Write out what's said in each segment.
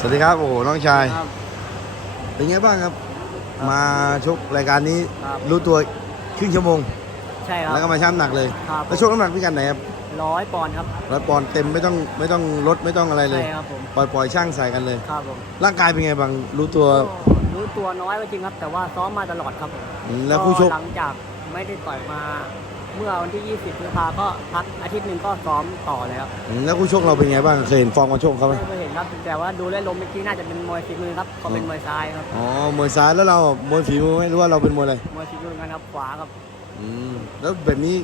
สวัสดีครับ โอ้โหน้องชาย ครับ เป็นไงบ้างครับครับ มาชกรายการนี้ครับ รู้ตัวครึ่งชั่วโมง ใช่ครับแล้วก็มาช่ำหนักเลยครับ แล้วชกน้ำหนักพิกัดไหนครับร้อยปอนด์ครับ ร้อยปอนด์เต็มไม่ต้องไม่ต้องลดไม่ต้องอะไรเลใช่ย ครับผม ปล่อยปล่อยช่างใส่กันเลย ครับผมร่างกายเป็นไงบ้างรู้ตัวก็รู้ตัวน้อยก็จริงครับ แต่ว่าซ้อมมาตลอดครับผมอืมแล้วคู่ชกหลังจากไม่ได้ต่อยมา เมื่อวันที่ 20พฤษภาก็พักอาทิตย์หนึ่งก็ซ้อมต่อเลยครับอืมแล้วคู่ชกเราเป็นไงบ้างเคยเห็นฟอร์มการชกเขาไหมไม่เคยเห็นครับแต่ว่าดูแล้วลมเมื่อกี้น่าจะเป็นมวยฝีมือครับเขาเป็นมวยซ้ายครับอ๋อมวยซ้ายแล้วเรามวยฝีมือไหมหรือว่าเราเป็นมวยอะไรมวยฝีมือกันครับขวาครับอืมแล้วแบบนี้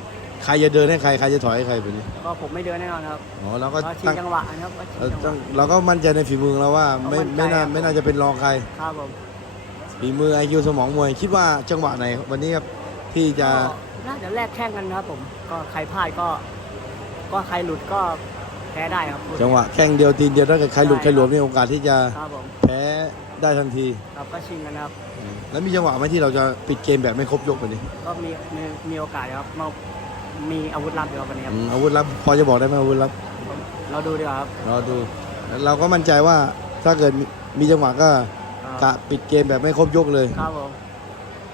ใครจะเดินให้ใครใครจะถอยให้ใครแบบนี้ก็ผมไม่เดินแน่นอนครับอ๋อเราก็ก็ชิงตั้งจังหวะนะครับก็ชิงเราจังหต้อวะ งเราก็มั่นใจในฝีมือเราว่าไม่มั่นใจไม่น่าครับ ไม่น่าจะเป็นรองใคร ครับผมฝีมือไอคิวสมองมวย คิดว่าจังหวะไหน วันนี้ครับที่จะก็ น่าจะแลกแข่งกันนะครับผม ก็ใครพลาดก็ ก็ใครหลุดก็แพ้ได้ครับจังหวะแข่งเดียวตีนเดียวถ้าเกิดใครหลุดใครหลวมมีโอกาสที่จะครับผมแพ้ได้ทันที ครับก็ชิงกันนะครับ แล้วมีจังหวะไหมที่เราจะปิดเกมแบบไม่ครบยกแบบนี้ก็มีมีมีโอกาสครับมามีอาวุธลับอยู่ครับวันนี้ครับอืมอาวุธลับพอจะบอกได้ไหมอาวุธลับเราดูดีกว่าครับรอดูแล้วเราก็มั่นใจว่าถ้าเกิดมีมีจังหวะก็กะปิดเกมแบบไม่ครบยกเลย ครับผม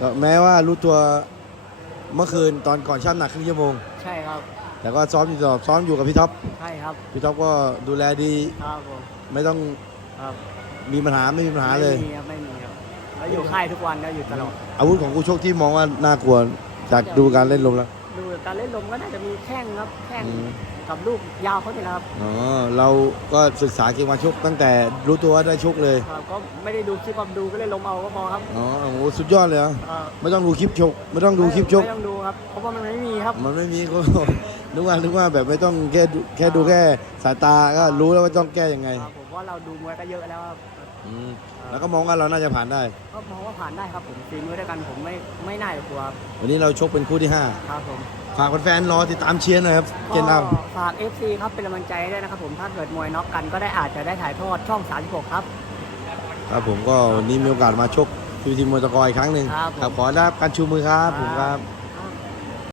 ก็แม้ว่ารู้ตัว เมื่อคืนตอนก่อนช่ำหนักครึ่งชั่วโมง ใช่ครับ แต่ก็ซ้อมอยู่ตลอดซ้อมอยู่กับพี่ท็อป ใช่ครับ พี่ท็อปก็ดูแลดี ครับผมไม่ต้องครับมีปัญหาไม่มีปัญหาเลย ไม่มีครับไม่มีครับแล้วอยู่ค่ายทุกวันแล้วอยู่ตลอด อาวุธของกูชกที่มองว่าน่ากลัวจากดูการเล่นลมแล้วดู การเล่นลมก็น่าจะมีแข้งครับแข้งอืม กับลูกยาวเขาเนี่ยนะครับอ๋อเราก็ศึกษาเกมมาชกตั้งแต่รู้ตัวว่าได้ชกเลยครับก็ไม่ได้ดูคลิปความดูก็เล่นลมเอาก็พอครับอ๋อโอ้โหสุดยอดเลยเหรอเอ่อไม่ต้องดูคลิปชก ไม่ต้องดูคลิปชก ไม่ต้องดูครับเพราะว่ามันไม่มีครับ มันไม่มีก็ นึกว่านึกว่าแบบไม่ต้องแค่ดูแค่ดูแค่สายตาก็รู้แล้วว่าต้องแก้ยังไงครับผมว่าเราดูมวยก็เยอะแล้วครับอืมแล้วก็มองว่าเราน่าจะผ่านได้ ก็มองว่าผ่านได้ครับผมฝีมือด้วยกันผมไม่ไม่น่าจะกลัวครับวันนี้เราชกเป็นคู่ที่ครับผม5 ฝากแฟนๆรอติดตามเชียร์หน่อยครับ เกมดาวก็ฝาก FC ครับเป็นกำลังใจให้ด้วยนะครับผมถ้าเกิดมวยน็อกกันก็ได้อาจจะได้ถ่ายทอดช่อง 36 ครับครับผมก็วันนี้มีโอกาสมาชกทีมมวยตะกอยครั้งหนึ่งครับผม ขอได้รับการชูมือครับผมครับ